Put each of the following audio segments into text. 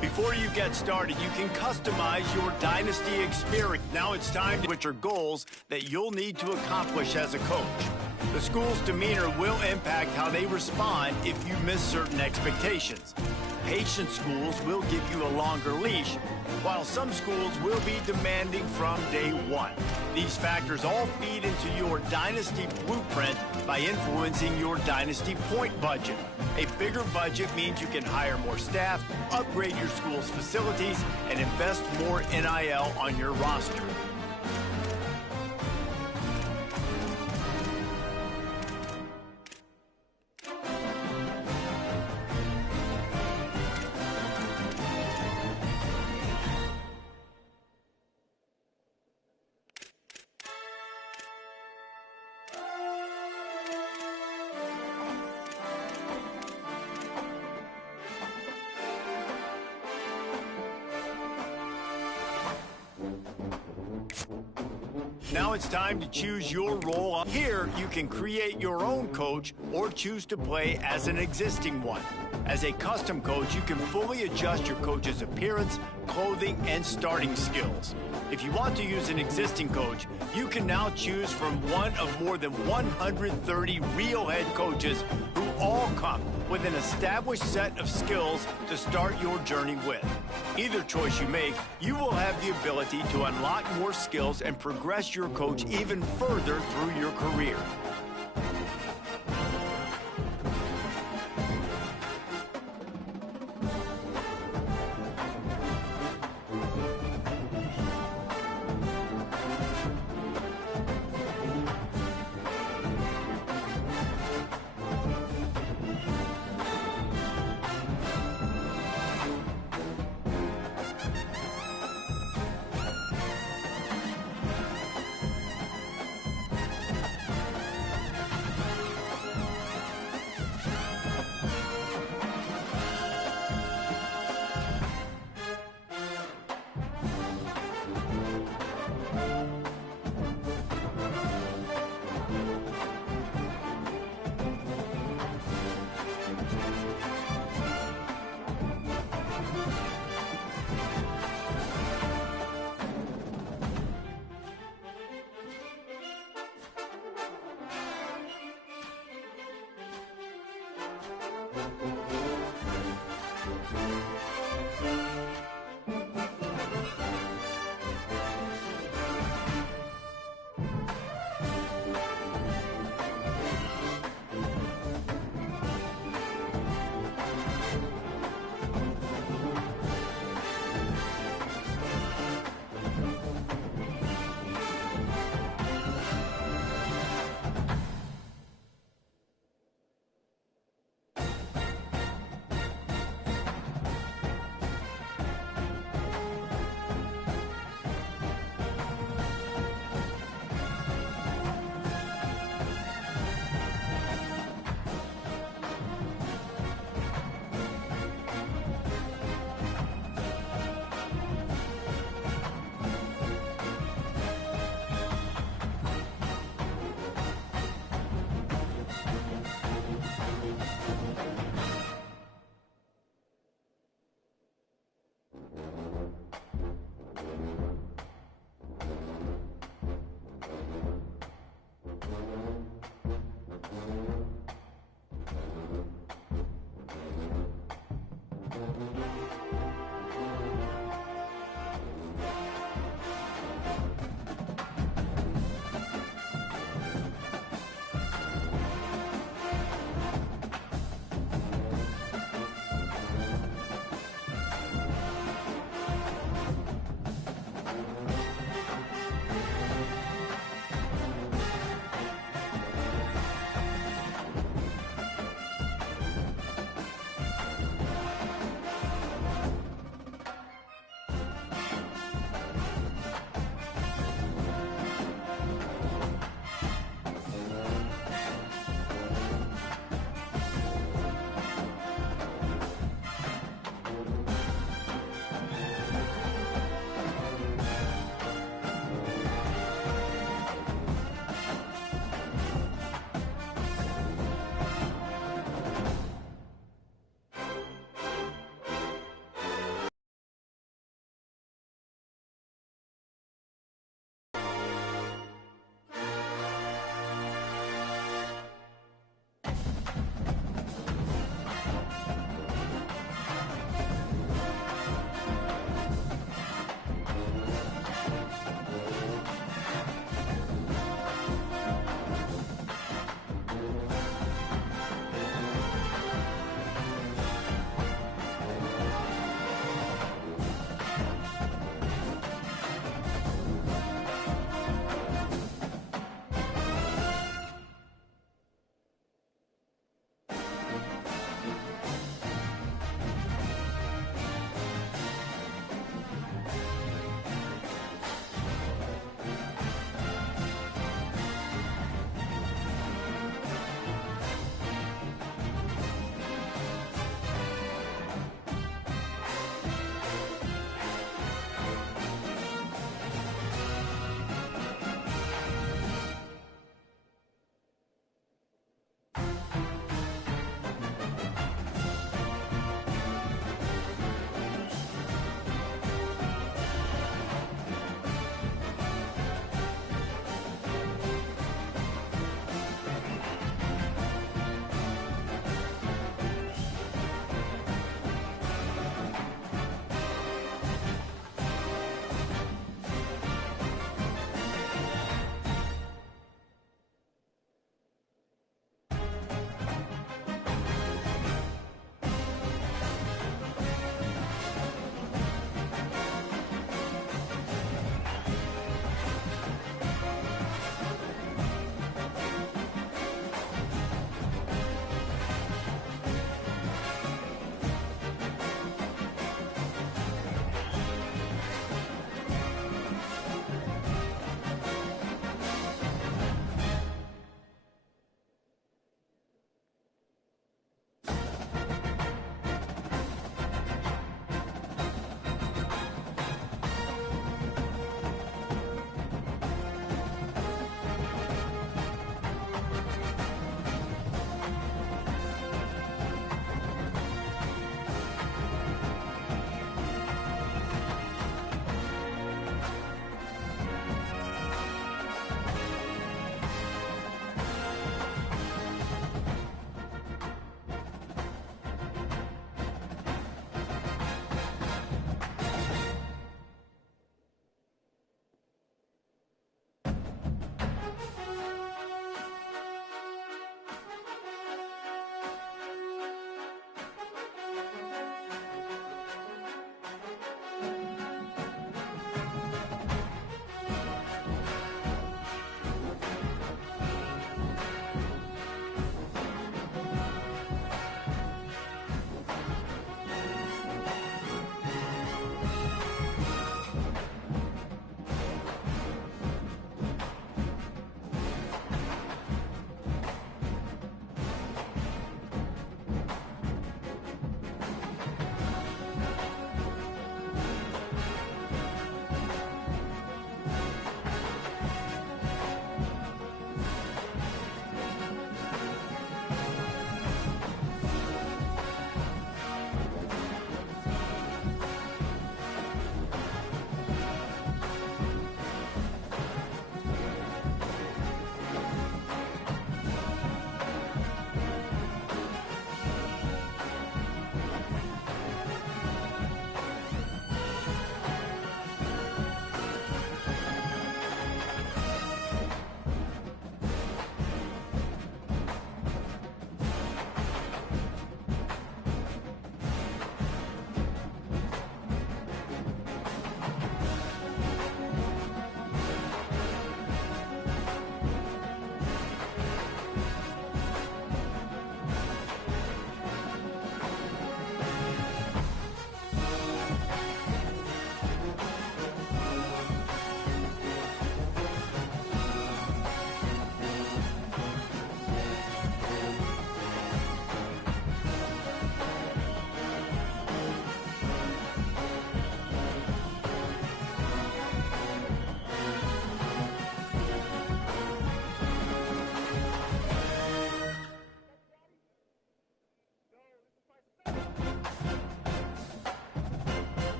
Before you get started, you can customize your dynasty experience. Now it's time to which are goals that you'll need to accomplish as a coach. The school's demeanor will impact how they respond if you miss certain expectations. Patient schools will give you a longer leash, while some schools will be demanding from day one. These factors all feed into your dynasty blueprint by influencing your dynasty point budget. A bigger budget means you can hire more staff, upgrade your school's facilities, and invest more NIL on your roster. Now it's time to choose your role. Here, you can create your own coach or choose to play as an existing one. As a custom coach, you can fully adjust your coach's appearance, clothing, and starting skills. If you want to use an existing coach, you can now choose from one of more than 130 real head coaches who all come with an established set of skills to start your journey with. Either choice you make, you will have the ability to unlock more skills and progress your coach even further through your career.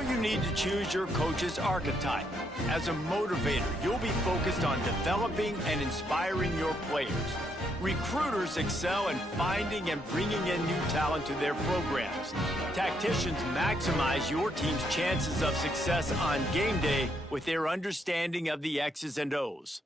Now you need to choose your coach's archetype. As a motivator, you'll be focused on developing and inspiring your players. Recruiters excel in finding and bringing in new talent to their programs. Tacticians maximize your team's chances of success on game day with their understanding of the X's and O's.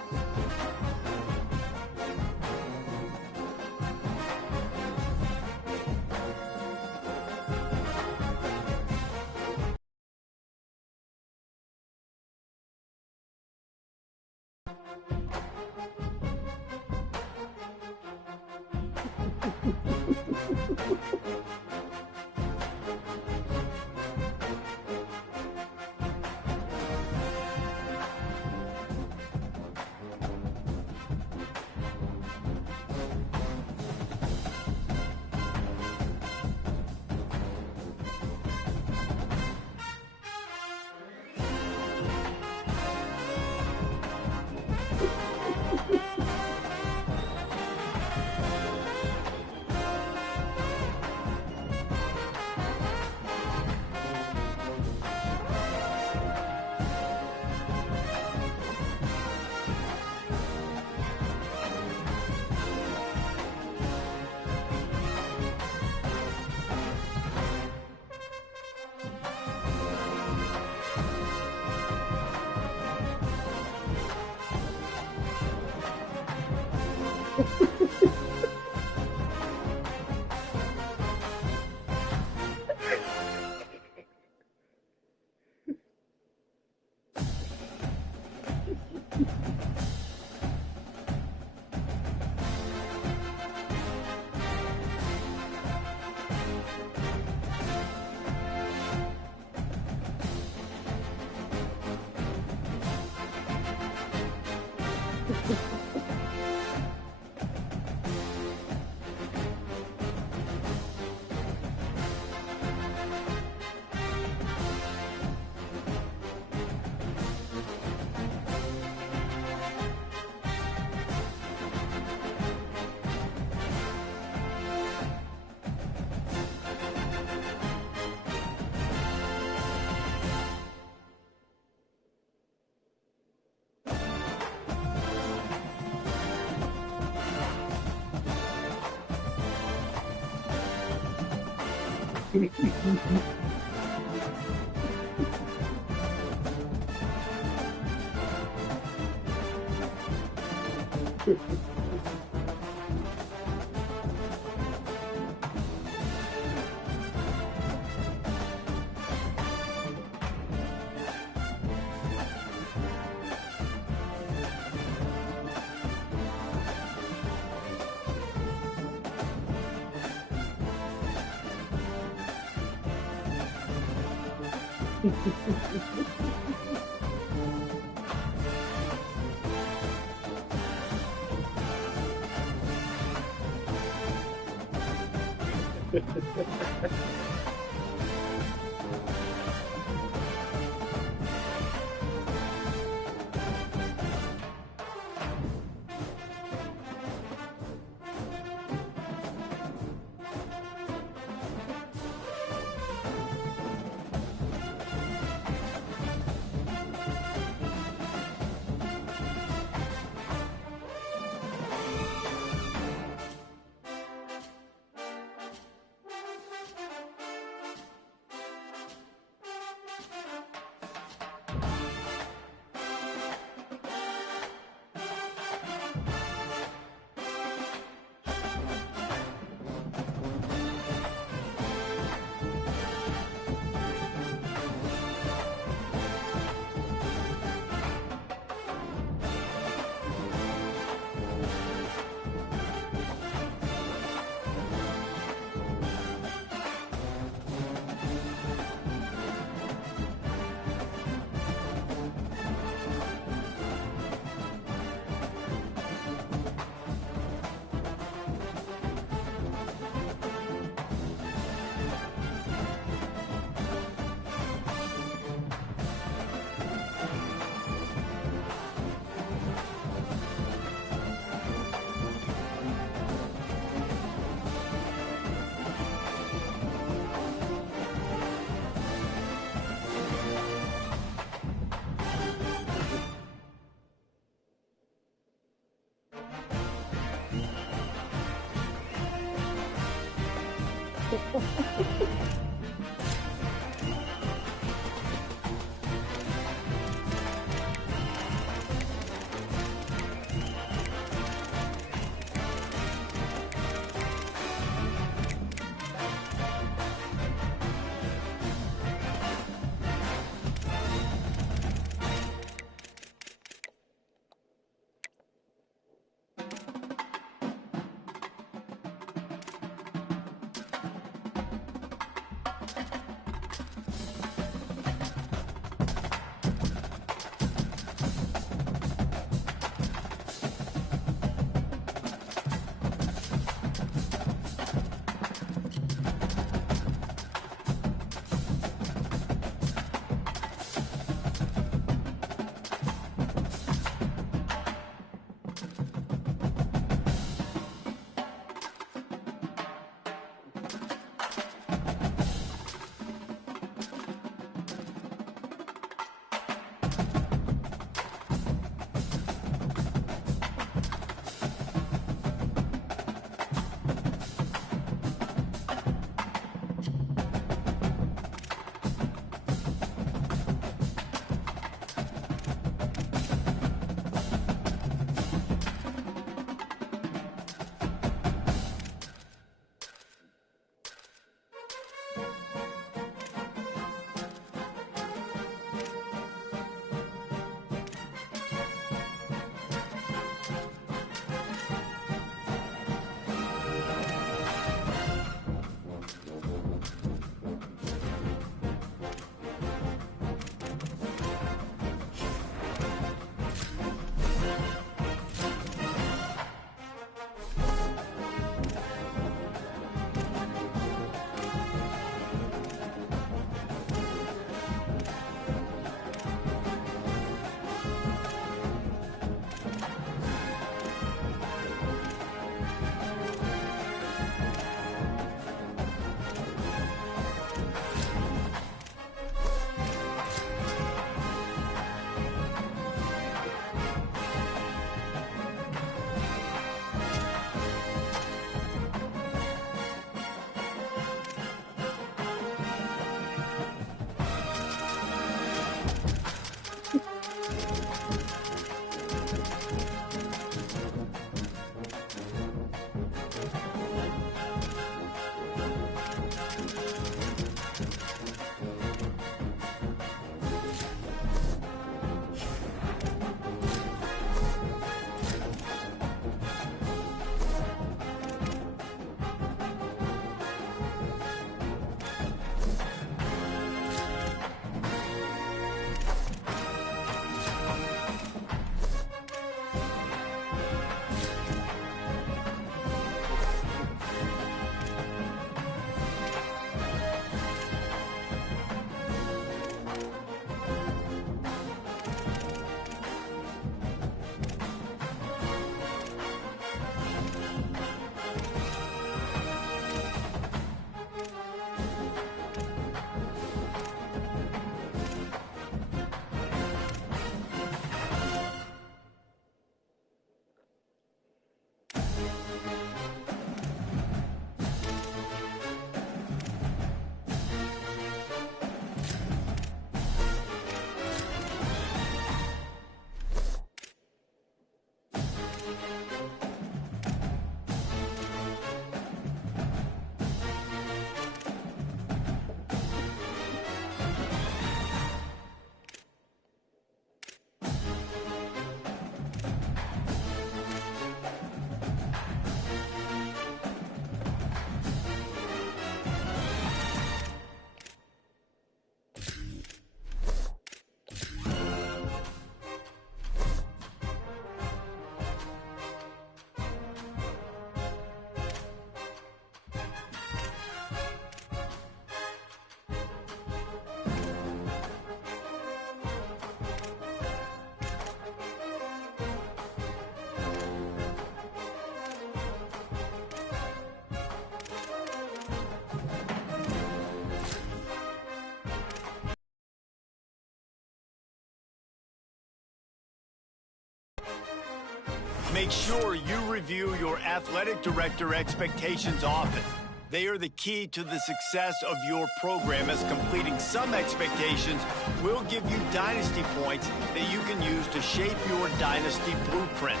Make sure you review your athletic director expectations often. They are the key to the success of your program, as completing some expectations will give you dynasty points that you can use to shape your dynasty blueprint.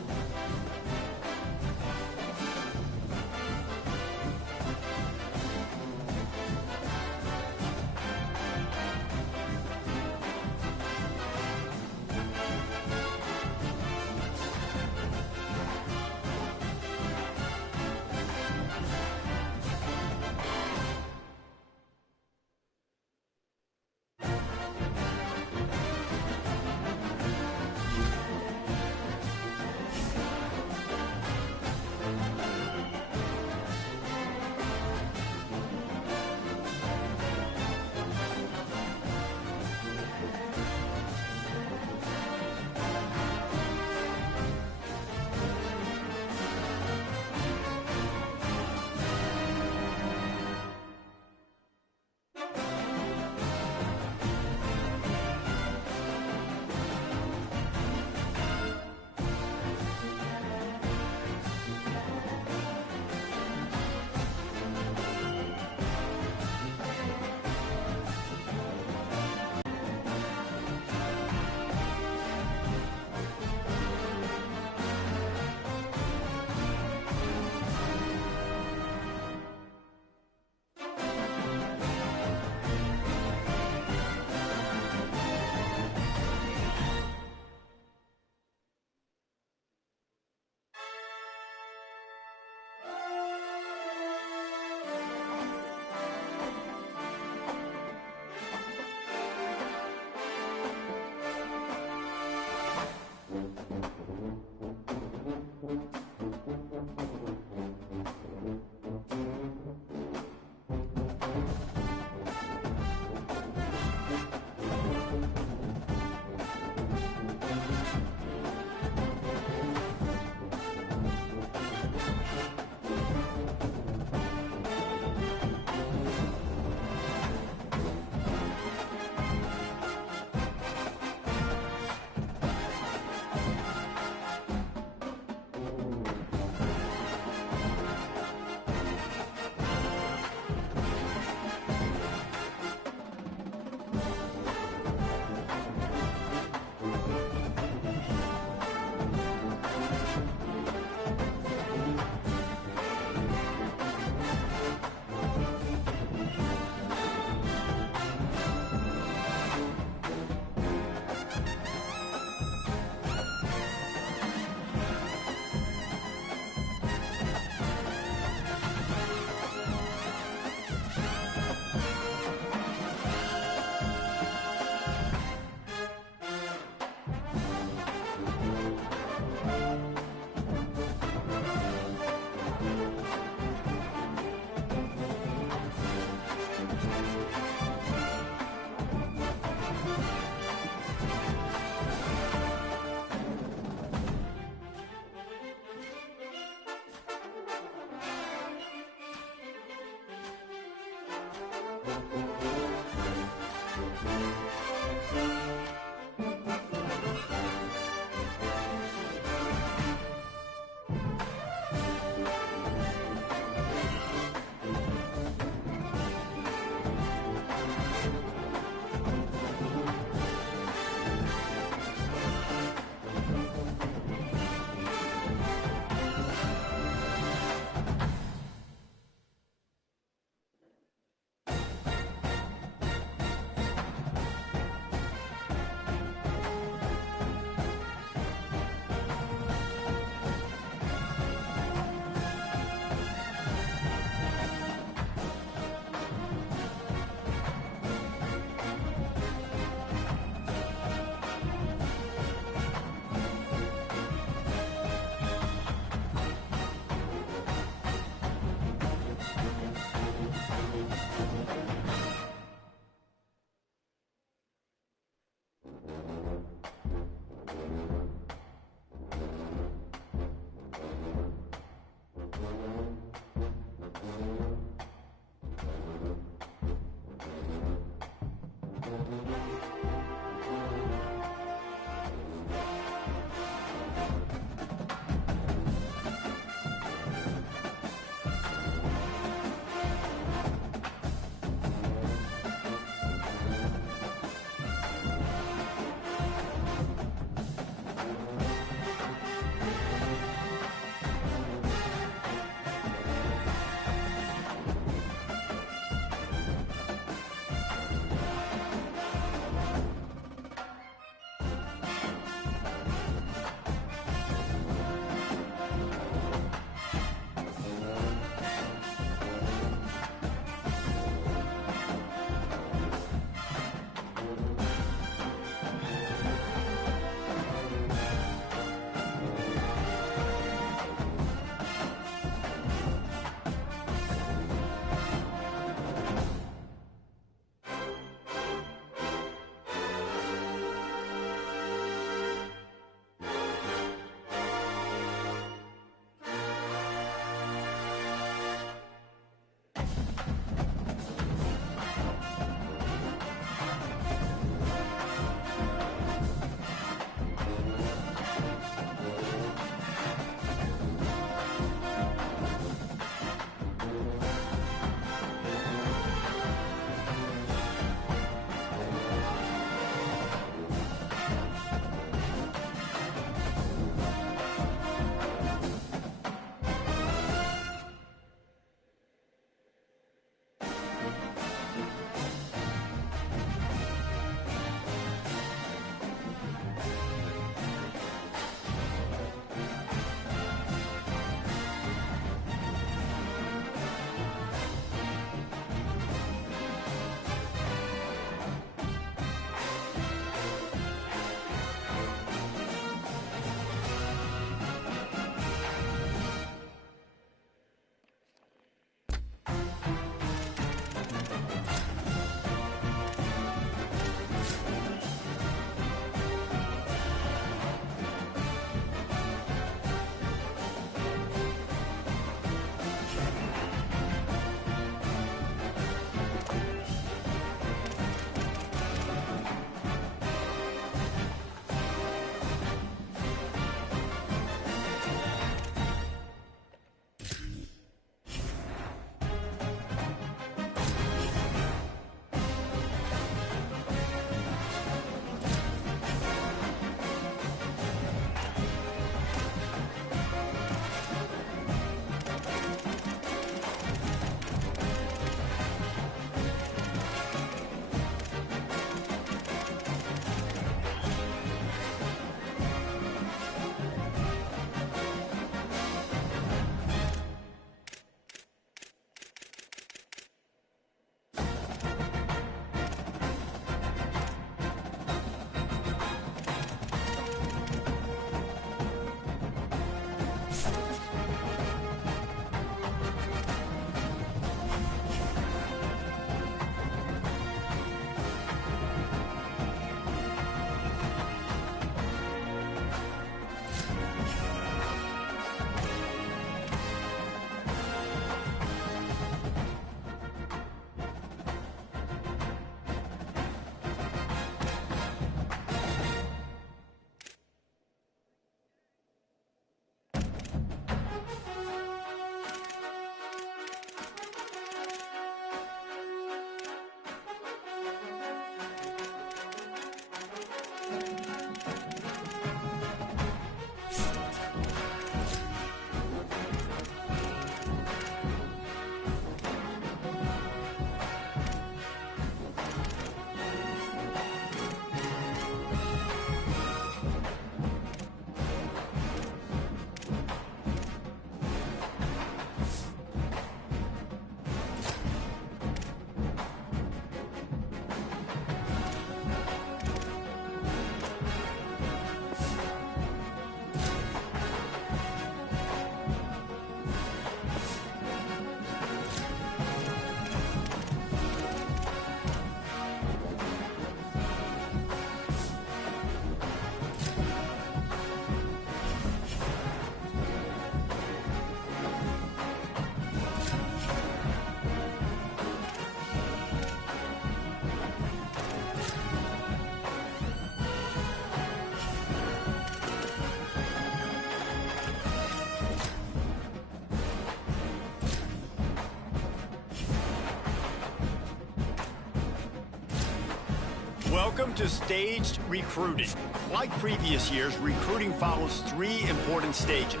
Welcome to staged recruiting. Like previous years, recruiting follows 3 important stages.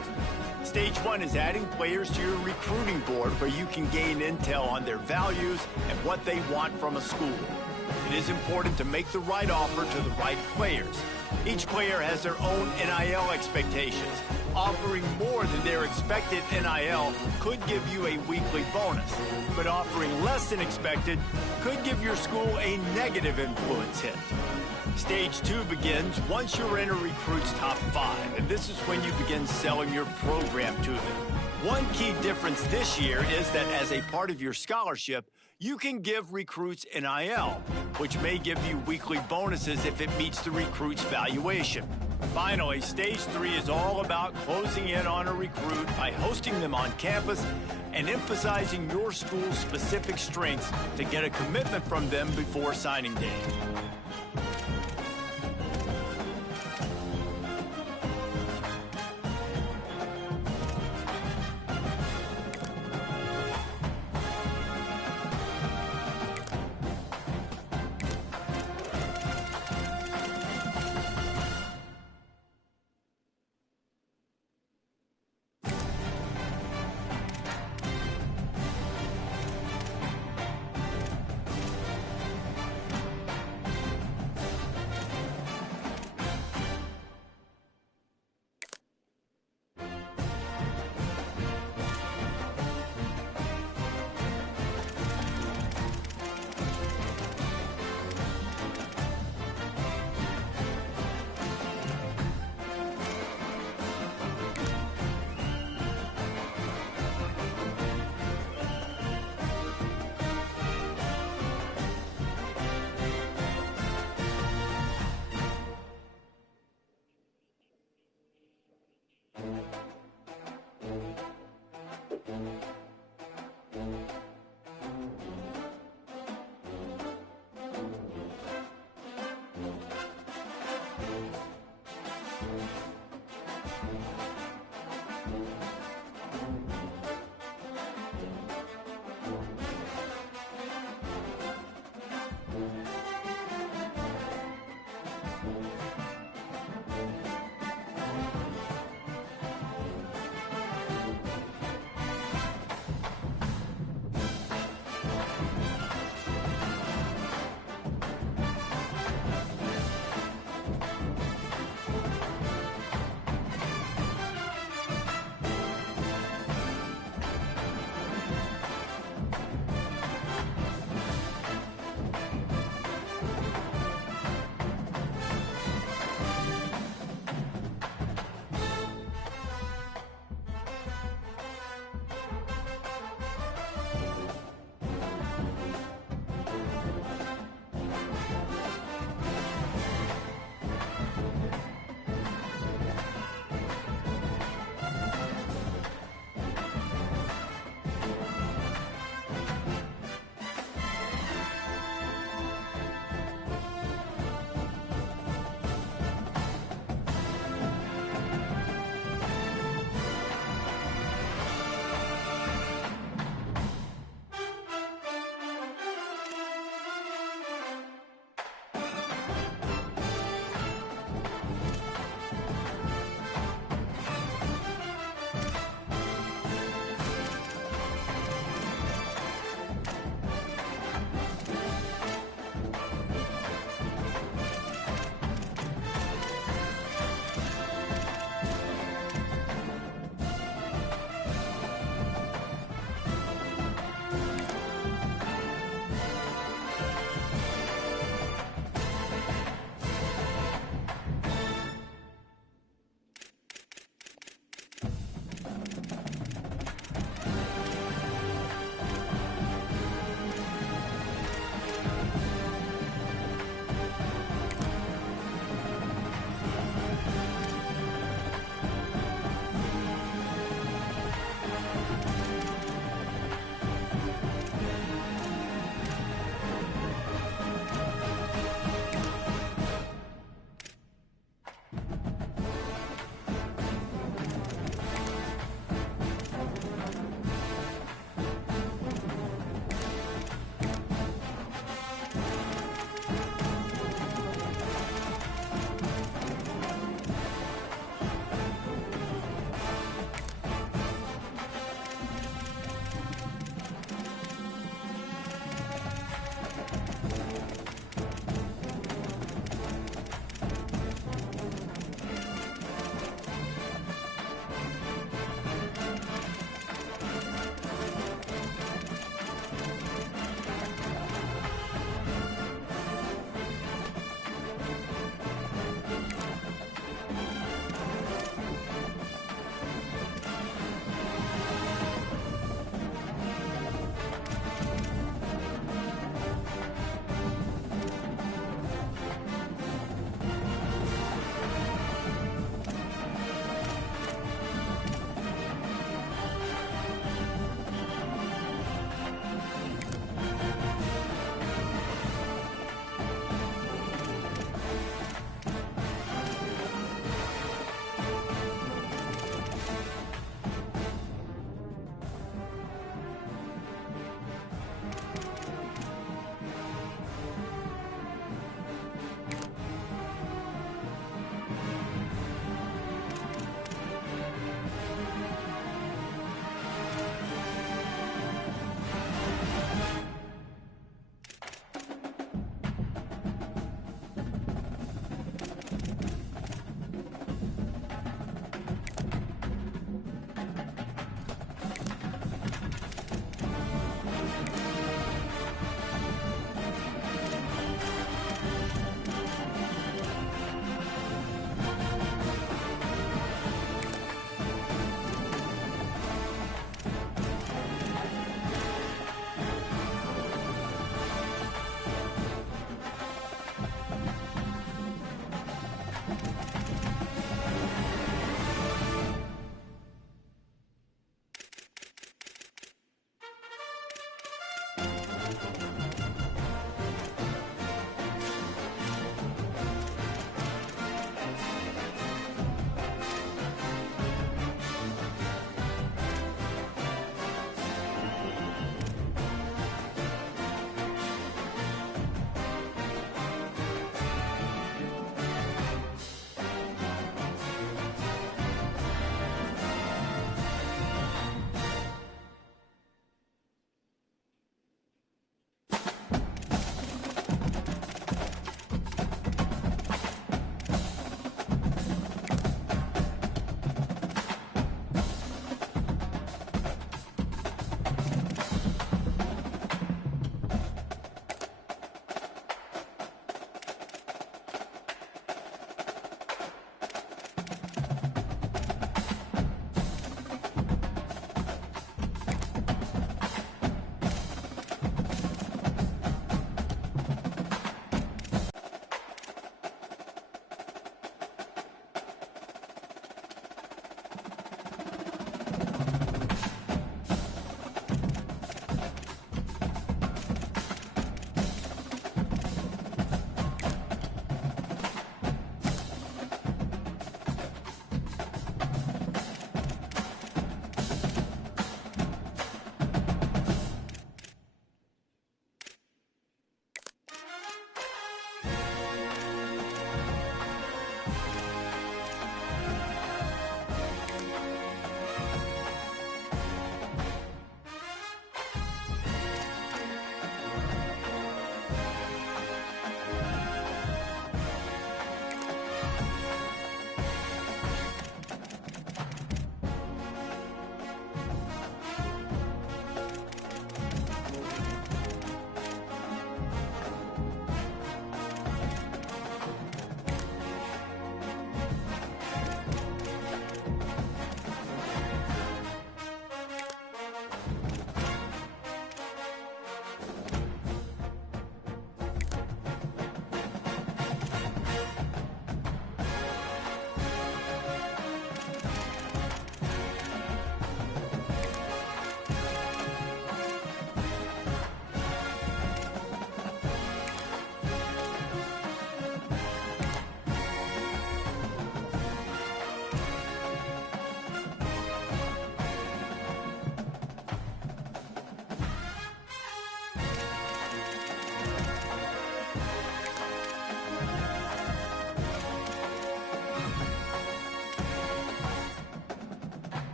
Stage 1 is adding players to your recruiting board where you can gain intel on their values and what they want from a school. It is important to make the right offer to the right players. Each player has their own NIL expectations. Offering more than their expected NIL could give you a weekly bonus, but offering less than expected could give your school a negative influence hit. Stage 2 begins once you're in a recruit's top 5, and this is when you begin selling your program to them. One key difference this year is that as a part of your scholarship, you can give recruits NIL, which may give you weekly bonuses if it meets the recruit's valuation. Finally, Stage 3 is all about closing in on a recruit by hosting them on campus and emphasizing your school's specific strengths to get a commitment from them before signing day.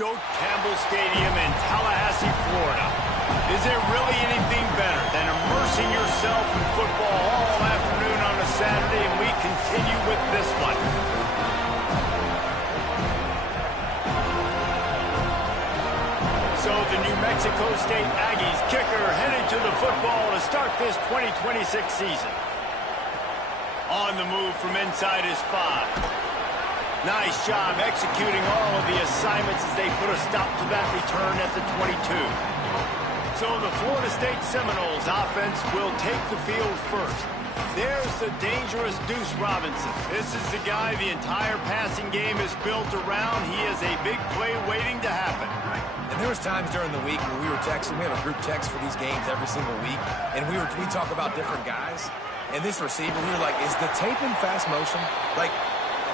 Doak Campbell Stadium in Tallahassee, Florida. Is there really anything better than immersing yourself in football all afternoon on a Saturday? And we continue with this one. So the New Mexico State Aggies kicker headed to the football to start this 2026 season. On the move from inside his 5. Nice job executing all of the assignments as they put a stop to that return at the 22. So the Florida State Seminoles offense will take the field first. There's the dangerous Deuce Robinson. This is the guy the entire passing game is built around. He is a big play waiting to happen. And there was times during the week when we were texting. We have a group text for these games every single week. And we talk about different guys. And this receiver, we were like, is the tape in fast motion? Like,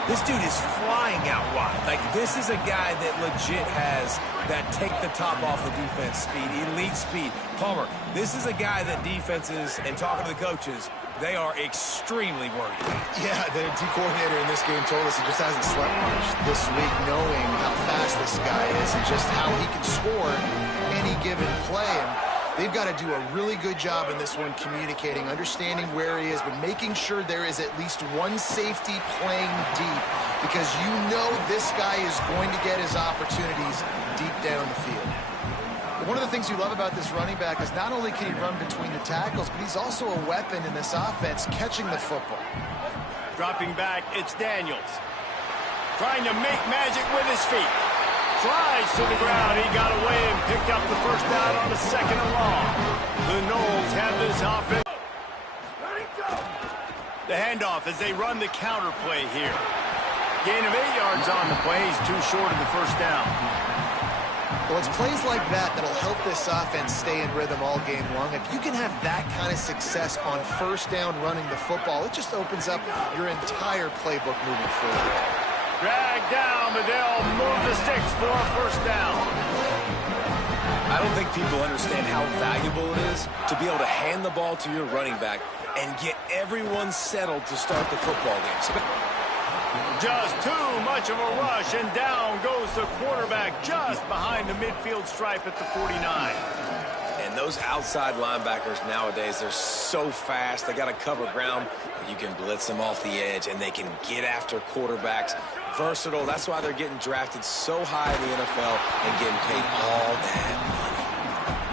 this dude is flying out wide. Like, this is a guy that legit has that take the top off the defense speed, elite speed. Palmer, this is a guy that defenses, and talking to the coaches, they are extremely worried about. Yeah, the D coordinator in this game told us he just hasn't slept much this week, knowing how fast this guy is and just how he can score any given play. And they've got to do a really good job in this one communicating, understanding where he is, but making sure there is at least one safety playing deep, because you know this guy is going to get his opportunities deep down the field. But one of the things you love about this running back is not only can he run between the tackles, but he's also a weapon in this offense catching the football. Dropping back, it's Daniels. Trying to make magic with his feet. Slides to the ground. He got away and picked up the first down on the second and long. The Noles have this offense. The handoff as they run the counter play here. Gain of 8 yards on the play. He's too short of the first down. Well, it's plays like that that'll help this offense stay in rhythm all game long. If you can have that kind of success on first down running the football, it just opens up your entire playbook moving forward. Drag down, but they'll move the sticks for a first down. I don't think people understand how valuable it is to be able to hand the ball to your running back and get everyone settled to start the football game. Just too much of a rush, and down goes the quarterback just behind the midfield stripe at the 49. And those outside linebackers nowadays, they're so fast. They got to cover ground. You can blitz them off the edge, and they can get after quarterbacks. Versatile. That's why they're getting drafted so high in the NFL and getting paid all that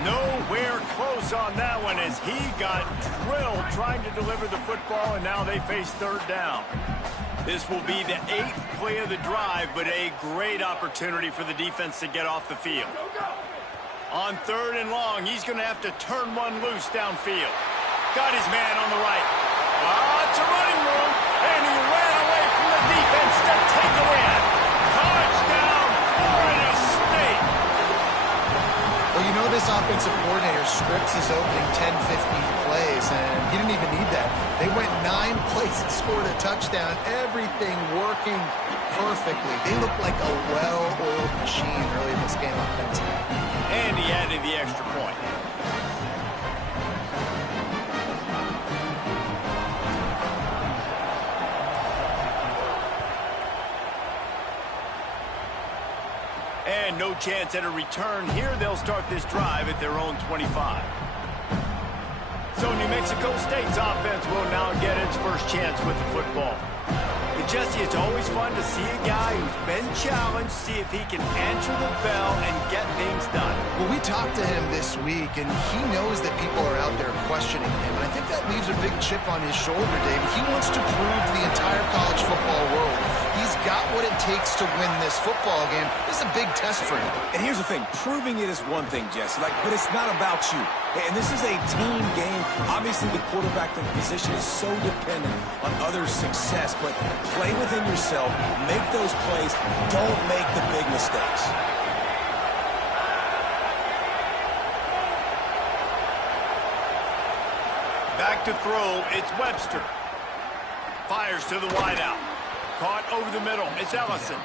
money. Nowhere close on that one as he got drilled trying to deliver the football, and now they face third down. This will be the 8th play of the drive, but a great opportunity for the defense to get off the field. On third and long, he's going to have to turn one loose downfield. Got his man on the right. It's a running room, and he ran away from the defense to take it in. Touchdown, Florida State. Well, you know this offensive coordinator scripts his opening 10, 15 plays, and he didn't even need that. They went 9 plays and scored a touchdown. Everything working perfectly. They look like a well-oiled machine early in this game offensively. And he added the extra point. And no chance at a return here. They'll start this drive at their own 25. So New Mexico State's offense will now get its first chance with the football. But Jesse, it's always fun to see a guy who's been challenged, see if he can answer the bell and get things done. Well, we talked to him this week, and he knows that people are out there questioning him. And I think that leaves a big chip on his shoulder, David. He wants to prove to the entire college football world he's got what it takes to win this football game. This is a big test for him. And here's the thing. Proving it is one thing, Jesse. But it's not about you. And this is a team game. Obviously, the quarterback position is so dependent on others' success. But play within yourself. Make those plays. Don't make the big mistakes. Back to throw. It's Webster. Fires to the wideout. Caught over the middle. It's Ellison.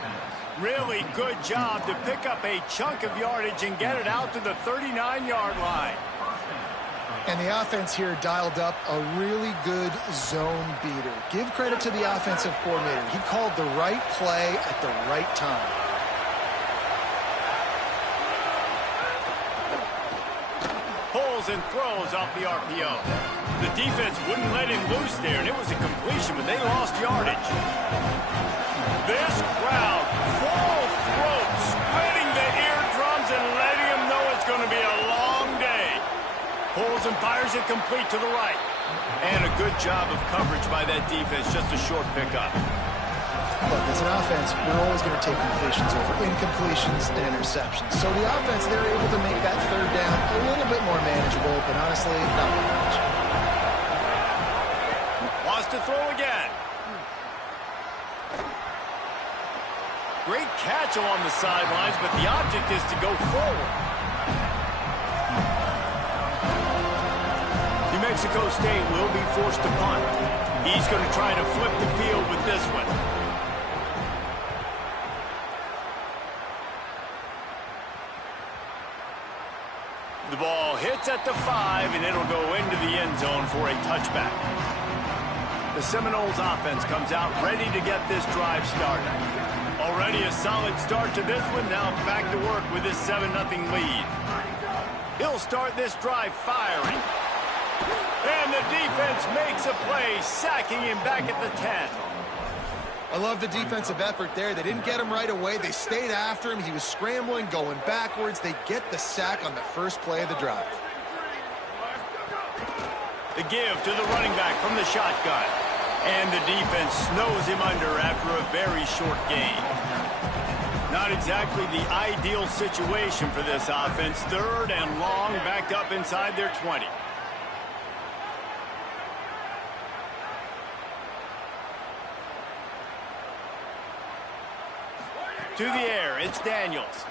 Really good job to pick up a chunk of yardage and get it out to the 39-yard line. And the offense here dialed up a really good zone beater. Give credit to the offensive coordinator. He called the right play at the right time. Pulls and throws off the RPO. The defense wouldn't let him loose there, and it was a completion, but they lost yardage. This crowd, full throat, splitting the eardrums and letting them know it's going to be a long day. Pulls and fires it complete to the right. And a good job of coverage by that defense, just a short pickup. Look, as an offense, we're always going to take completions over incompletions and interceptions. So the offense, they're able to make that third down a little bit more manageable, but honestly, not much. Wants to throw again. Great catch along the sidelines, but the object is to go forward. New Mexico State will be forced to punt. He's going to try to flip the field with this one. The ball hits at the 5, and it'll go into the end zone for a touchback. The Seminoles offense comes out ready to get this drive started. Already a solid start to this one. Now back to work with this 7-0 lead. He'll start this drive firing. And the defense makes a play, sacking him back at the 10. I love the defensive effort there. They didn't get him right away. They stayed after him. He was scrambling, going backwards. They get the sack on the first play of the drive. The give to the running back from the shotgun. And the defense snows him under after a very short gain. Not exactly the ideal situation for this offense. Third and long, backed up inside their 20. To the air, it's Daniels.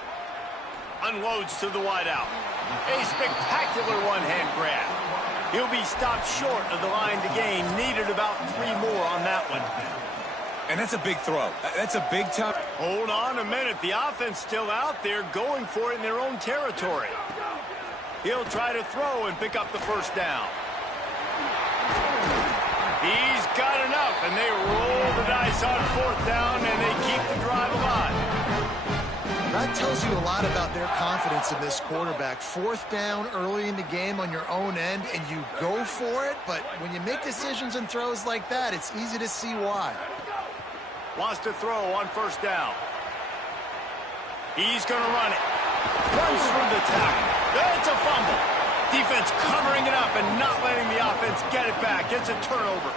Unloads to the wideout. A spectacular one-hand grab. He'll be stopped short of the line to gain. Needed about 3 more on that one. And that's a big throw. That's a big time. Hold on a minute. The offense still out there going for it in their own territory. He'll try to throw and pick up the first down. He's got enough, and they roll the dice on 4th down, and they keep the drive alive. That tells you a lot about their confidence in this quarterback. 4th down early in the game on your own end, and you go for it, but when you make decisions and throws like that, it's easy to see why. Wants to throw on 1st down. He's going to run it. Runs through the tackle. That's a fumble. Defense covering it up and not letting the offense get it back. It's a turnover.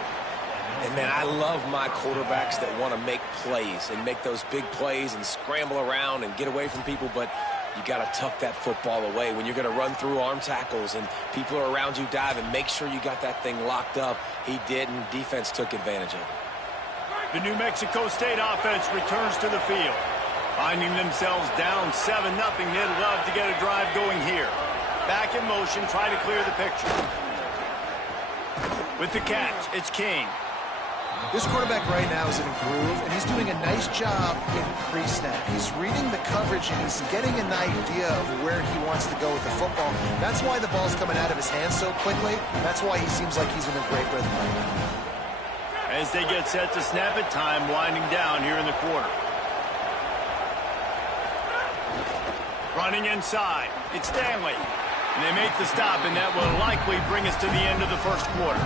And, man, I love my quarterbacks that want to make plays and make those big plays and scramble around and get away from people, but you got to tuck that football away. When you're going to run through arm tackles and people are around you diving, make sure you got that thing locked up. He didn't. Defense took advantage of it. The New Mexico State offense returns to the field. Finding themselves down 7-0, they'd love to get a drive going here. Back in motion, try to clear the picture. With the catch, it's King. This quarterback right now is in a groove, and he's doing a nice job in pre-snap. He's reading the coverage, and he's getting an idea of where he wants to go with the football. That's why the ball's coming out of his hands so quickly. That's why he seems like he's in a great rhythm right now. As they get set to snap it, time winding down here in the quarter. Running inside, it's Stanley. And they make the stop, and that will likely bring us to the end of the first quarter.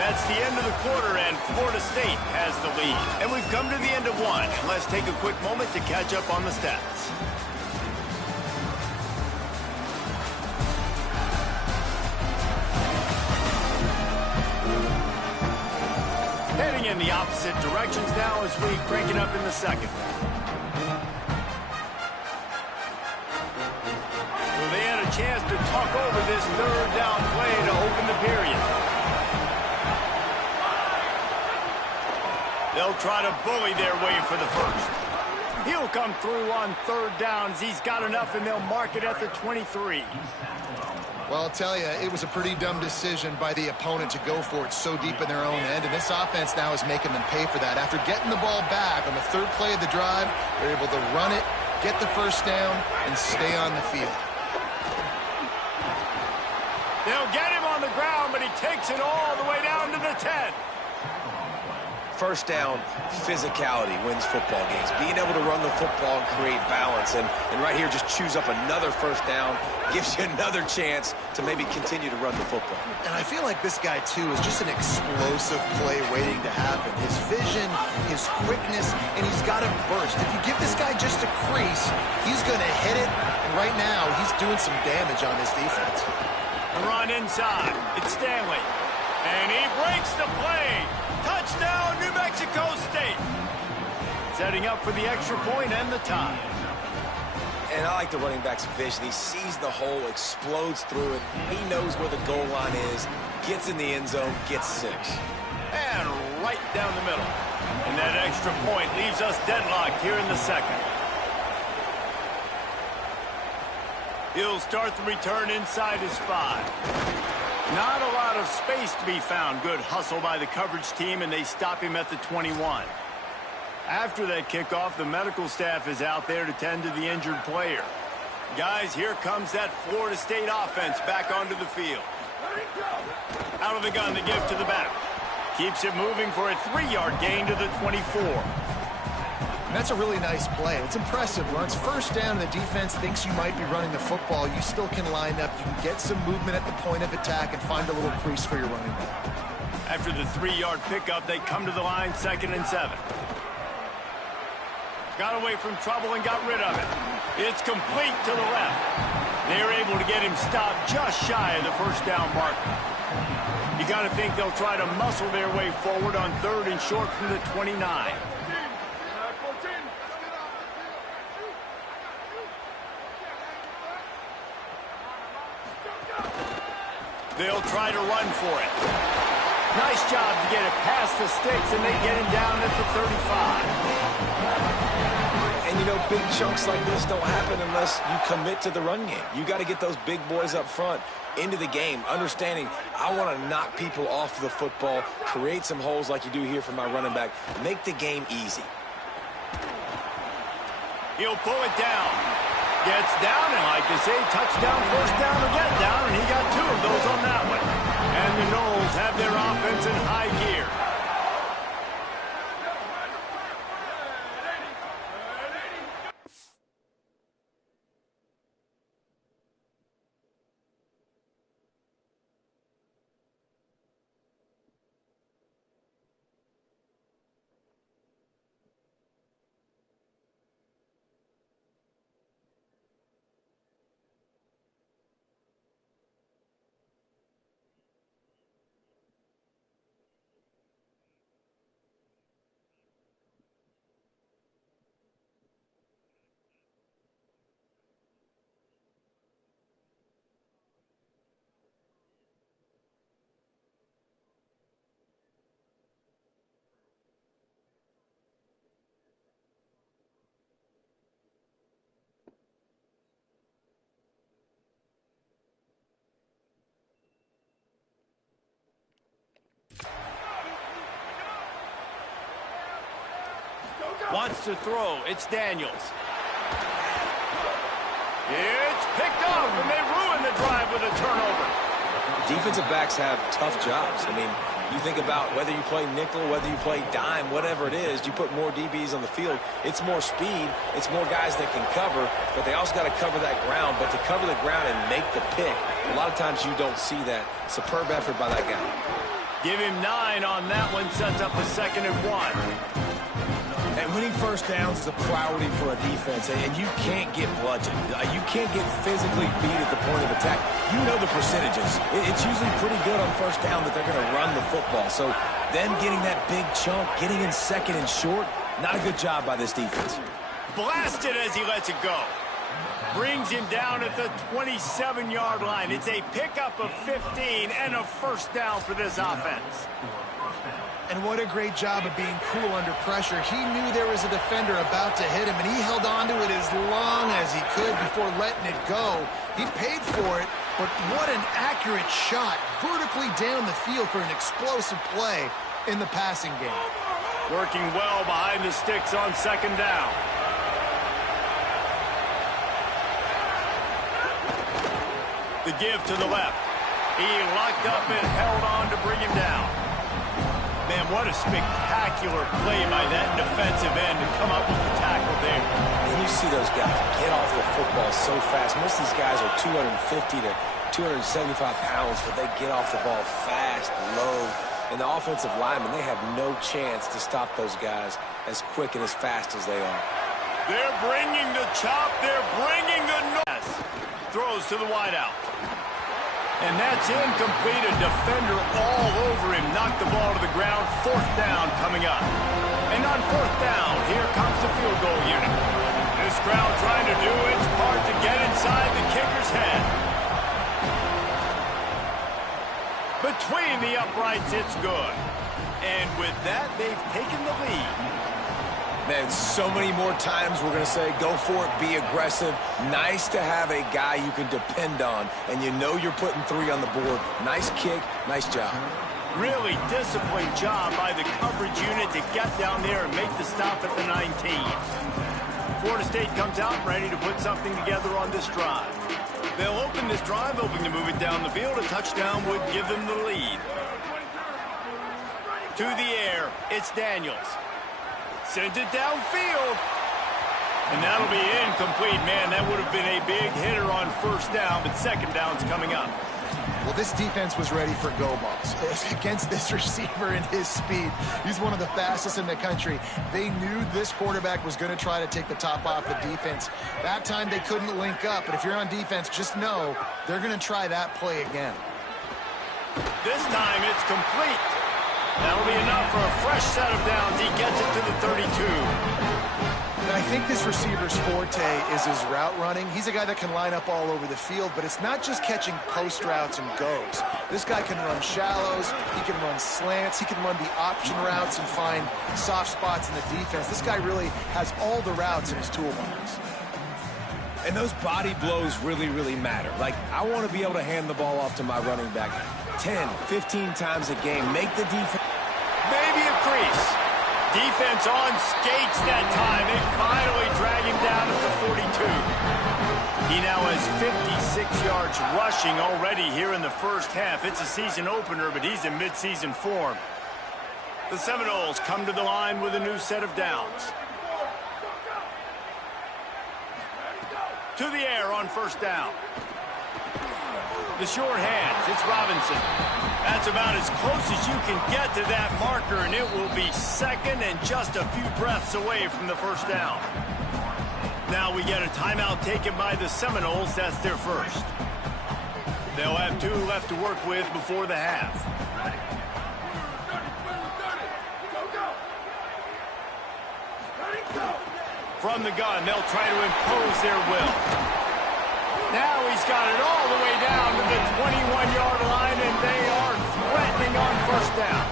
That's the end of the quarter, and Florida State has the lead. And we've come to the end of one. Let's take a quick moment to catch up on the stats. Heading in the opposite directions now as we crank it up in the second. So they had a chance to talk over this 3rd down play to open the period. They'll try to bully their way for the first. He'll come through on 3rd downs. He's got enough, and they'll mark it at the 23. Well, I'll tell you, it was a pretty dumb decision by the opponent to go for it so deep in their own end, and this offense now is making them pay for that. After getting the ball back on the 3rd play of the drive, they're able to run it, get the first down, and stay on the field. They'll get him on the ground, but he takes it all the way down to the 10. First down, physicality wins football games. Being able to run the football and create balance. And right here, just choose up another first down, gives you another chance to maybe continue to run the football. And I feel like this guy, too, is just an explosive play waiting to happen. His vision, his quickness, and he's got a burst. If you give this guy just a crease, he's going to hit it. And right now, he's doing some damage on this defense. A run inside. It's Stanley. And he breaks the play. Touchdown, New Mexico State. Setting up for the extra point and the tie. And I like the running back's vision. He sees the hole, explodes through it. He knows where the goal line is, gets in the end zone, gets 6. And right down the middle. And that extra point leaves us deadlocked here in the second. He'll start the return inside his 5. Not a lot of space to be found. Good hustle by the coverage team, and they stop him at the 21. After that kickoff, the medical staff is out there to tend to the injured player. Guys, here comes that Florida State offense back onto the field. Out of the gun, the give to the back. Keeps it moving for a 3-yard gain to the 24. And that's a really nice play. It's impressive. When it's first down and the defense thinks you might be running the football, you still can line up. You can get some movement at the point of attack and find a little crease for your running back. After the 3-yard pickup, they come to the line 2nd and 7. Got away from trouble and got rid of it. It's complete to the left. They're able to get him stopped just shy of the first down marker. You got to think they'll try to muscle their way forward on 3rd and short from the 29. They'll try to run for it. Nice job to get it past the sticks, and they get him down at the 35. And, you know, big chunks like this don't happen unless you commit to the run game. You got to get those big boys up front into the game, understanding I want to knock people off the football, create some holes like you do here for my running back, make the game easy. He'll pull it down. Gets down, and like you say, touchdown, first down, or get down, and he got 2 of those on that one. And the Noles have their offense in high gear. Wants to throw. It's Daniels. It's picked off, and they ruin the drive with a turnover. Defensive backs have tough jobs. I mean, you think about whether you play nickel, whether you play dime, whatever it is, you put more DBs on the field. It's more speed. It's more guys that can cover, but they also got to cover that ground. But to cover the ground and make the pick, a lot of times you don't see that. Superb effort by that guy. Give him 9 on that one. Sets up a 2nd and 1. And winning first downs is a priority for a defense, and you can't get bludgeoned. You can't get physically beat at the point of attack. You know the percentages. It's usually pretty good on first down that they're going to run the football. So them getting that big chunk, getting in 2nd and short, not a good job by this defense. Blasted as he lets it go. Brings him down at the 27-yard line. It's a pickup of 15 and a first down for this offense. And what a great job of being cool under pressure. He knew there was a defender about to hit him, and he held on to it as long as he could before letting it go. He paid for it, but what an accurate shot vertically down the field for an explosive play in the passing game. Working well behind the sticks on 2nd down. The give to the left. He locked up and held on to bring him down. Man, what a spectacular play by that defensive end to come up with the tackle there. And you see those guys get off the football so fast. Most of these guys are 250 to 275 pounds, but they get off the ball fast, low. And the offensive linemen, they have no chance to stop those guys as quick and as fast as they are. They're bringing the chop. They're bringing the noise. Throws to the wideout. And that's incomplete. A defender all over him. Knocked the ball to the ground. 4th down coming up. And on 4th down, here comes the field goal unit. This crowd trying to do its part to get inside the kicker's head. Between the uprights, it's good. And with that, they've taken the lead. Man, so many more times we're going to say, go for it, be aggressive. Nice to have a guy you can depend on, and you know you're putting 3 on the board. Nice kick, nice job. Really disciplined job by the coverage unit to get down there and make the stop at the 19. Florida State comes out ready to put something together on this drive. They'll open this drive, hoping to move it down the field. A touchdown would give them the lead. To the air, it's Daniels. Sends it downfield. And that'll be incomplete. Man, that would have been a big hitter on 1st down, but 2nd down's coming up. Well, this defense was ready for go balls against this receiver and his speed. He's one of the fastest in the country. They knew this quarterback was going to try to take the top off the defense. That time they couldn't link up, but if you're on defense, just know they're going to try that play again. This time it's complete. That'll be enough for a fresh set of downs. He gets it to the 32. And I think this receiver's forte is his route running. He's a guy that can line up all over the field, but it's not just catching post routes and goes. This guy can run shallows, he can run slants, he can run the option routes and find soft spots in the defense. This guy really has all the routes in his toolbox. And those body blows really, really matter. Like, I want to be able to hand the ball off to my running back 10, 15 times a game. Make the defense. Maybe a crease. Defense on skates that time. They finally drag him down at the 42. He now has 56 yards rushing already here in the 1st half. It's a season opener, but he's in midseason form. The Seminoles come to the line with a new set of downs. To the air on 1st down. The short hands, it's Robinson. That's about as close as you can get to that marker, and it will be 2nd and just a few breaths away from the 1st down. Now we get a timeout taken by the Seminoles. That's their 1st. They'll have 2 left to work with before the half. From the gun, they'll try to impose their will. Now he's got it all the way down to the 21-yard line, and they are threatening on 1st down.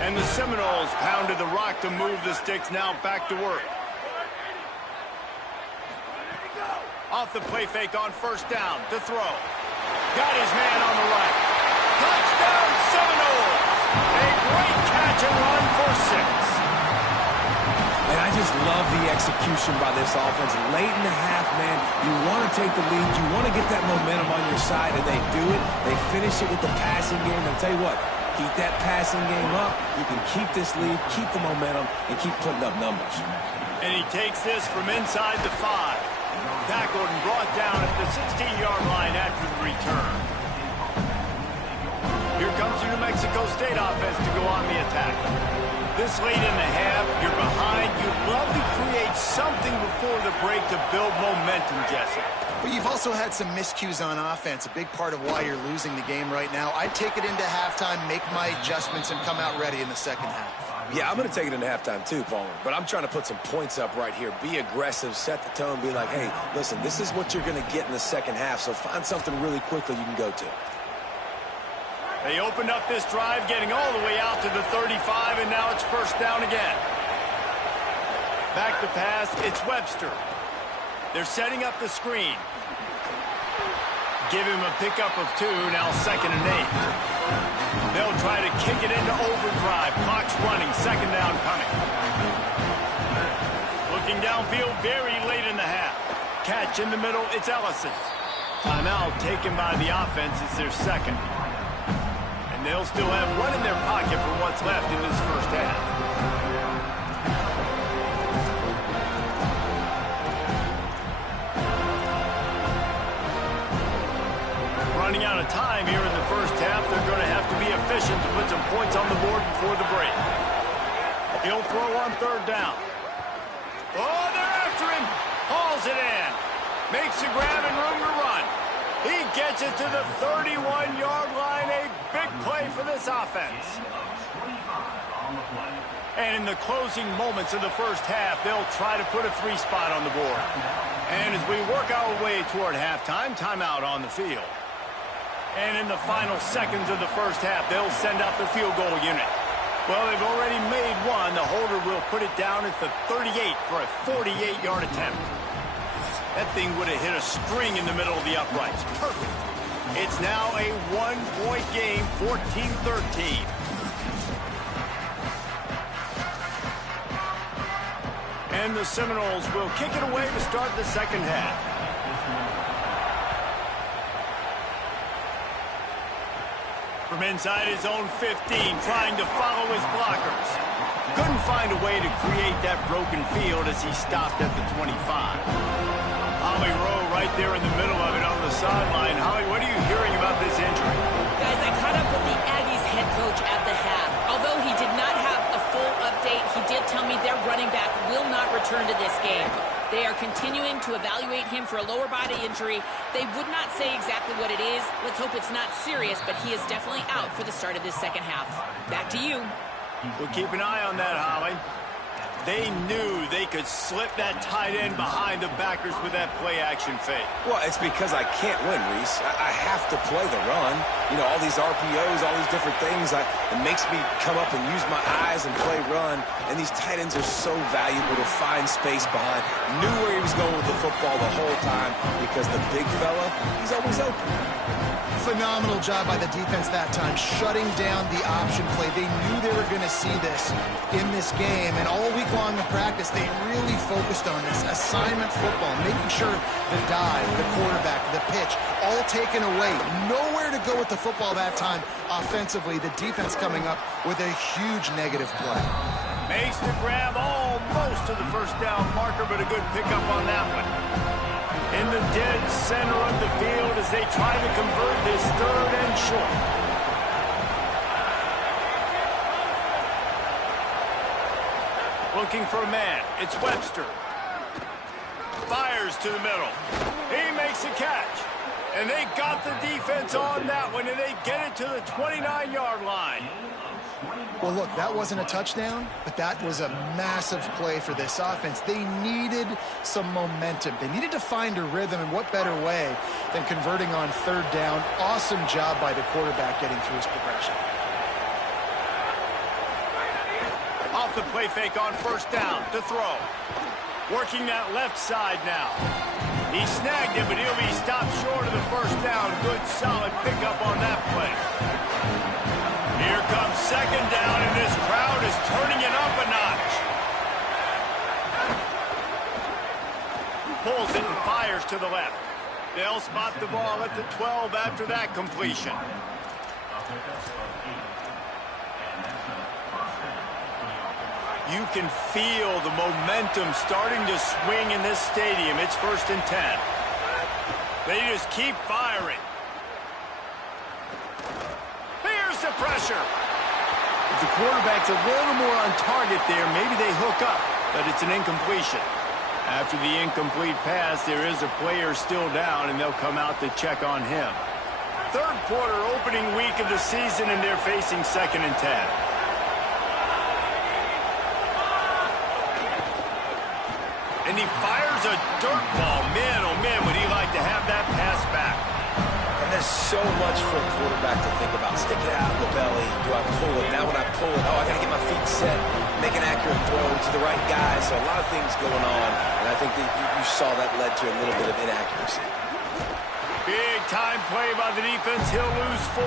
And the Seminoles pounded the rock to move the sticks. Now back to work. Off the play fake on 1st down to throw. Got his man on the right. Touchdown Seminoles! A great catch and run for 6. And I just love the execution by this offense. Late in the half, man, you want to take the lead. You want to get that momentum on your side, and they do it. They finish it with the passing game. And I'll tell you what, keep that passing game up. You can keep this lead, keep the momentum, and keep putting up numbers. And he takes this from inside the 5. Tackled and brought down at the 16-yard line after the return. Here comes the New Mexico State offense to go on the attack. This late in the half, you're behind. You'd love to create something before the break to build momentum, Jesse. But you've also had some miscues on offense, a big part of why you're losing the game right now. I'd take it into halftime, make my adjustments, and come out ready in the 2nd half. Yeah, I'm going to take it into halftime too, Paul. But I'm trying to put some points up right here. Be aggressive, set the tone, be like, hey, listen, this is what you're going to get in the 2nd half, so find something really quickly you can go to. They opened up this drive, getting all the way out to the 35, and now it's 1st down again. Back to pass, it's Webster. They're setting up the screen. Give him a pickup of 2, now 2nd and 8. They'll try to kick it into overdrive. Clock's running, 2nd down coming. Looking downfield very late in the half. Catch in the middle, it's Ellison. Timeout taken by the offense. It's their second. And they'll still have one in their pocket for what's left in this first half. Running out of time here in the first half. They're going to have to be efficient to put some points on the board before the break. He'll throw on third down. Oh, they're after him. Hauls it in. Makes the grab and room to run. He gets it to the 31-yard line. A big play for this offense. And in the closing moments of the first half, they'll try to put a 3 spot on the board. And as we work our way toward halftime, timeout on the field. And in the final seconds of the first half, they'll send out the field goal unit. Well, they've already made one. The holder will put it down at the 38 for a 48-yard attempt. That thing would have hit a string in the middle of the uprights. Perfect. It's now a 1-point game, 14-13. And the Seminoles will kick it away to start the second half. From inside his own 15, trying to follow his blockers. Couldn't find a way to create that broken field as he stopped at the 25. Holly Rowe right there in the middle of it on the sideline. Holly, what are you hearing about this injury? Guys, I caught up with the Aggies head coach at the half. Although he did not have a full update, he did tell me their running back will not return to this game. They are continuing to evaluate him for a lower body injury. They would not say exactly what it is. Let's hope it's not serious, but he is definitely out for the start of this second half. Back to you. We'll keep an eye on that, Holly. They knew they could slip that tight end behind the backers with that play-action fake. Well, it's because I can't win, Reese. I have to play the run. You know, all these RPOs, all these different things, it makes me come up and use my eyes and play run. And these tight ends are so valuable to find space behind. Knew where he was going with the football the whole time because the big fella, he's always open. Phenomenal job by the defense that time, shutting down the option play. They knew they were going to see this in this game, and all week long in practice, they really focused on this assignment football, making sure the dive, the quarterback, the pitch, all taken away. Nowhere to go with the football that time offensively. The defense coming up with a huge negative play. Makes the grab almost to the first down marker, but a good pickup on that one. In the dead center of the field as they try to convert this third and short. Looking for a man. It's Webster. Fires to the middle. He makes a catch. And they got the defense on that one, and they get it to the 29-yard line. Well, look, that wasn't a touchdown, but that was a massive play for this offense. They needed some momentum. They needed to find a rhythm, and what better way than converting on third down. Awesome job by the quarterback getting through his progression. Off the play fake on first down to throw. Working that left side now. He snagged it, but he'll be stopped short of the first down. Good, solid pickup on that play. Here comes second down, and this crowd is turning it up a notch. Pulls it and fires to the left. They'll spot the ball at the 12 after that completion. You can feel the momentum starting to swing in this stadium. It's 1st and 10. They just keep firing. Here's the pressure. If the quarterback's a little more on target there, maybe they hook up, but it's an incompletion. After the incomplete pass, there is a player still down, and they'll come out to check on him. Third quarter opening week of the season, and they're facing 2nd and 10. And he fires a dirt ball. Man, oh man, would he like to have that pass back. And there's so much for a quarterback to think about. Stick it out in the belly. Do I pull it? Now when I pull it, I got to get my feet set. Make an accurate throw to the right guy. So a lot of things going on. And I think that you saw that led to a little bit of inaccuracy. Big time play by the defense. He'll lose 4.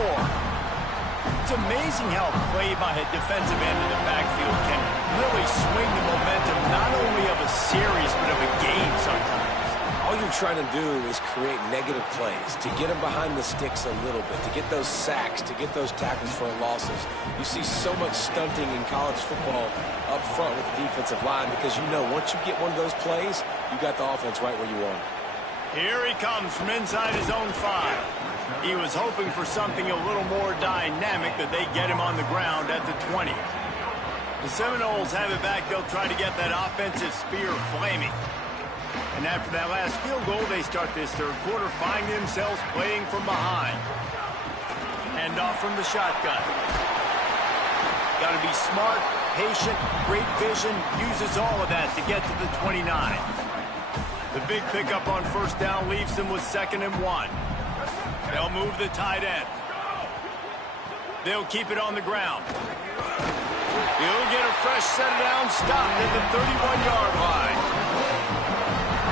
It's amazing how a play by a defensive end in the backfield can really swing the momentum not only of a series but of a game sometimes. all you're trying to do is create negative plays, to get them behind the sticks a little bit, to get those sacks, to get those tackles for losses. You see so much stunting in college football up front with the defensive line because you know once you get one of those plays, you got the offense right where you want it. Here he comes from inside his own 5. He was hoping for something a little more dynamic, that they get him on the ground at the 20. The Seminoles have it back. They'll try to get that offensive spear flaming. And after that last field goal, they start this third quarter, finding themselves playing from behind. Hand off from the shotgun. Got to be smart, patient, great vision, uses all of that to get to the 29. The big pickup on first down leaves them with 2nd and 1. They'll move the tight end. They'll keep it on the ground. He'll get a fresh set down, stopped at the 31-yard line.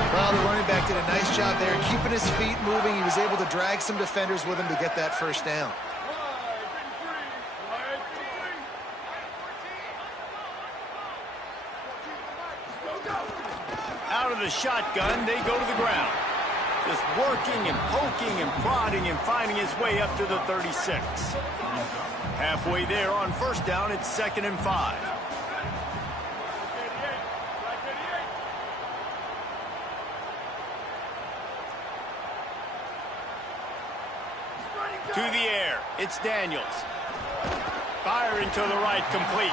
Well, the running back did a nice job there, keeping his feet moving. He was able to drag some defenders with him to get that first down. Out of the shotgun, they go to the ground. Just working and poking and prodding and finding his way up to the 36. Halfway there on first down, it's 2nd and 5. To the air, it's Daniels. Firing to the right, complete.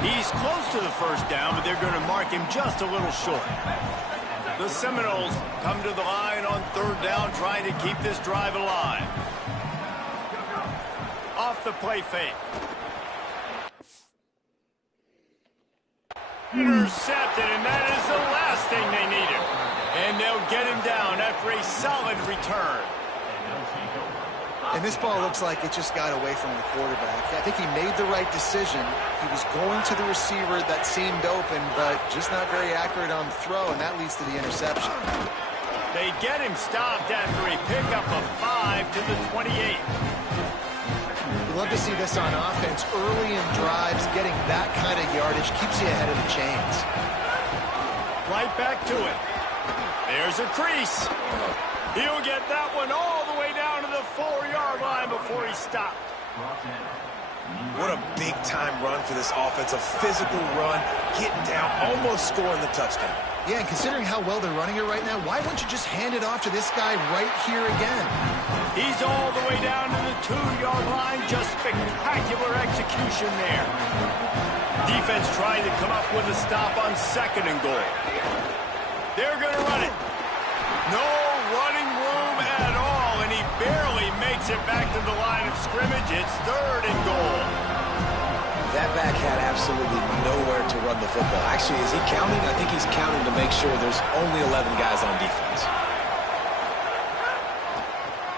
He's close to the first down, but they're going to mark him just a little short. The Seminoles come to the line on third down, trying to keep this drive alive. Off the play fake. Intercepted, and that is the last thing they needed. And they'll get him down after a solid return. And this ball looks like it just got away from the quarterback. I think he made the right decision. He was going to the receiver that seemed open, but just not very accurate on the throw, and that leads to the interception. They get him stopped after a pickup of 5 to the 28. You love to see this on offense. Early in drives, getting that kind of yardage keeps you ahead of the chains. Right back to it. There's a crease. He'll get that one all the way down to the 4-yard line before he stopped. What a big-time run for this offense. A physical run, getting down, almost scoring the touchdown. Yeah, and considering how well they're running it right now, why wouldn't you just hand it off to this guy right here again? He's all the way down to the 2-yard line. Just spectacular execution there. Defense trying to come up with a stop on 2nd and goal. They're going to run it. No running room at all, and he barely makes it back to the line of scrimmage. It's 3rd and goal. That back had absolutely nowhere to run the football. Actually, is he counting? I think he's counting to make sure there's only 11 guys on defense.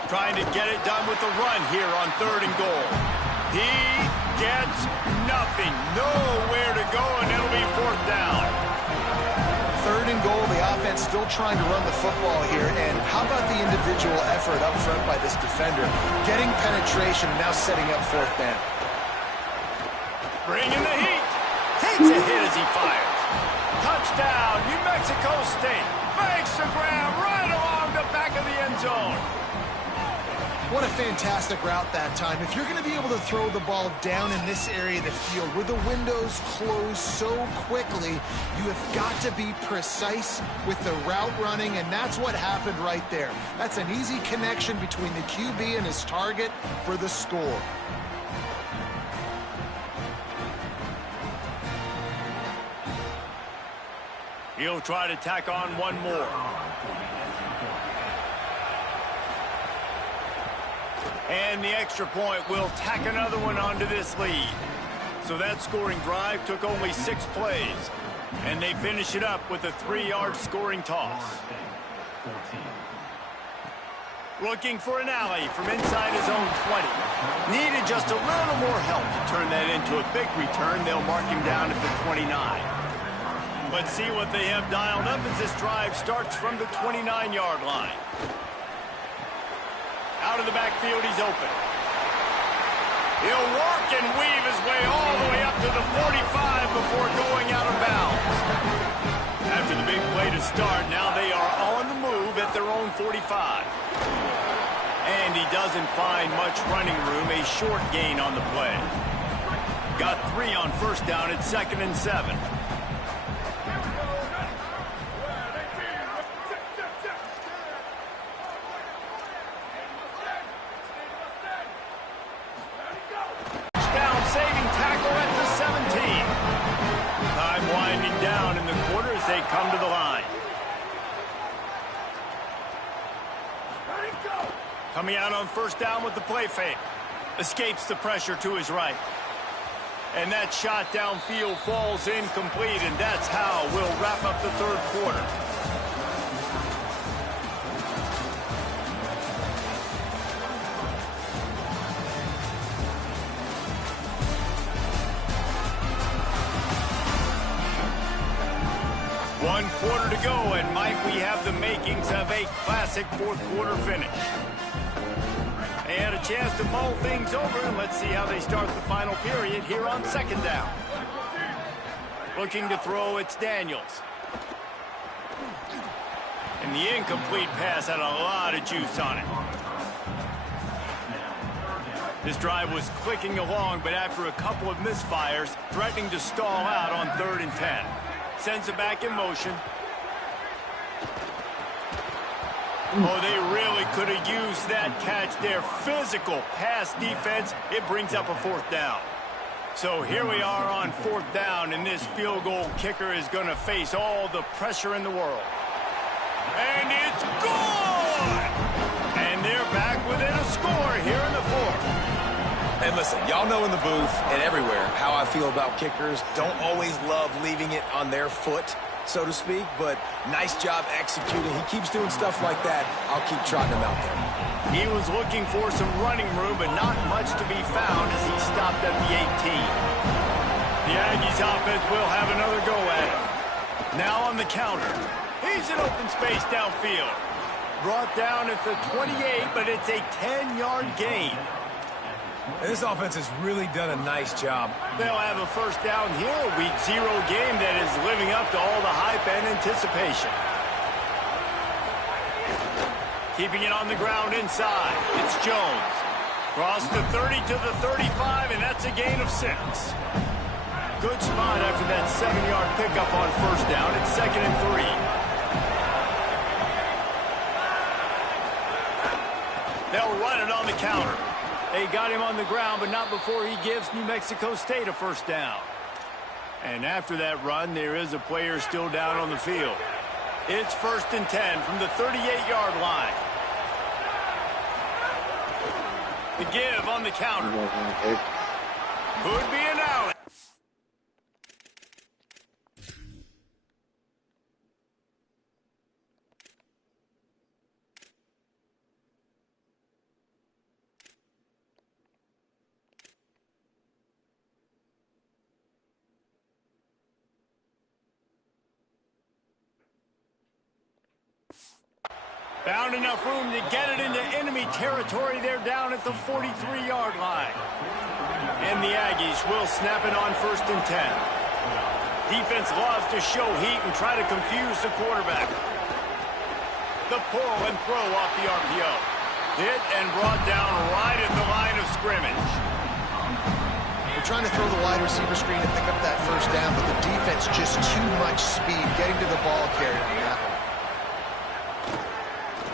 Trying to get it done with the run here on 3rd and goal. He gets nothing. Nowhere to go, and it'll be 4th down. 3rd and goal, the offense still trying to run the football here, and how about the individual effort up front by this defender? Getting penetration, now setting up 4th down. Bringing the heat. Takes a hit as he fires. Touchdown, New Mexico State. Makes the grab right along the back of the end zone. What a fantastic route that time. If you're going to be able to throw the ball down in this area of the field where the windows close so quickly, you have got to be precise with the route running, and that's what happened right there. That's an easy connection between the QB and his target for the score. He'll try to tack on one more. And the extra point will tack another one onto this lead. So that scoring drive took only 6 plays. And they finish it up with a 3-yard scoring toss. Looking for an alley from inside his own 20. Needed just a little more help to turn that into a big return. They'll mark him down at the 29. Let's see what they have dialed up as this drive starts from the 29-yard line. Out of the backfield, he's open. He'll work and weave his way all the way up to the 45 before going out of bounds. After the big play to start, now they are on the move at their own 45. And he doesn't find much running room, a short gain on the play. Got 3 on first down at 2nd and 7. Saving tackle at the 17. Time winding down in the quarter as they come to the line. Coming out on first down with the play fake. Escapes the pressure to his right. And that shot downfield falls incomplete, and that's how we'll wrap up the third quarter. One quarter to go, and Mike, we have the makings of a classic fourth quarter finish. They had a chance to mull things over, and let's see how they start the final period here on second down. Looking to throw, it's Daniels. And the incomplete pass had a lot of juice on it. This drive was clicking along, but after a couple of misfires, threatening to stall out on 3rd and 10. Sends it back in motion. Oh, they really could have used that catch there. Physical pass defense. It brings up a 4th down. So here we are on 4th down, and this field goal kicker is going to face all the pressure in the world. And it's good! And they're back within a score here in the 4th. And listen, y'all know in the booth and everywhere how I feel about kickers. Don't always love leaving it on their foot, so to speak, but nice job executing. He keeps doing stuff like that. I'll keep trotting him out there. He was looking for some running room, but not much to be found as he stopped at the 18. The Aggies offense will have another go at it. Now on the counter. He's in open space downfield. Brought down at the 28, but it's a 10-yard gain. And this offense has really done a nice job. They'll have a first down here, a week 0 game that is living up to all the hype and anticipation. Keeping it on the ground inside. It's Jones. Cross the 30 to the 35, and that's a gain of 6. Good spot after that 7-yard pickup on first down. It's 2nd and 3. They'll run it on the counter. They got him on the ground, but not before he gives New Mexico State a first down. And after that run, there is a player still down on the field. It's 1st and 10 from the 38-yard line. The give on the counter. Could be an alley. Found enough room to get it into enemy territory. They're down at the 43-yard line. And the Aggies will snap it on 1st and 10. Defense loves to show heat and try to confuse the quarterback. The pull and throw off the RPO. Hit and brought down right at the line of scrimmage. They're trying to throw the wide receiver screen to pick up that first down, but the defense just too much speed getting to the ball carrier on that one.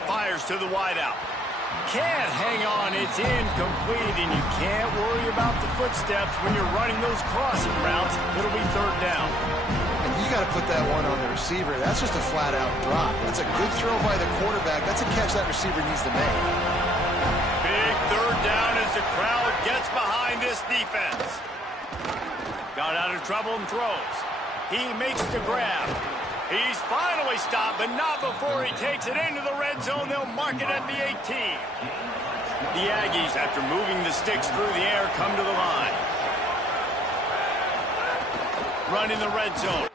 Fires to the wideout. Can't hang on. It's incomplete, and you can't worry about the footsteps when you're running those crossing routes. It'll be 3rd down. And you got to put that one on the receiver. That's just a flat-out drop. That's a good throw by the quarterback. That's a catch that receiver needs to make. Big 3rd down as the crowd gets behind this defense. Got out of trouble and throws. He makes the grab. He's finally stopped, but not before he takes it into the red zone. They'll mark it at the 18. The Aggies, after moving the sticks through the air, come to the line. Run in the red zone.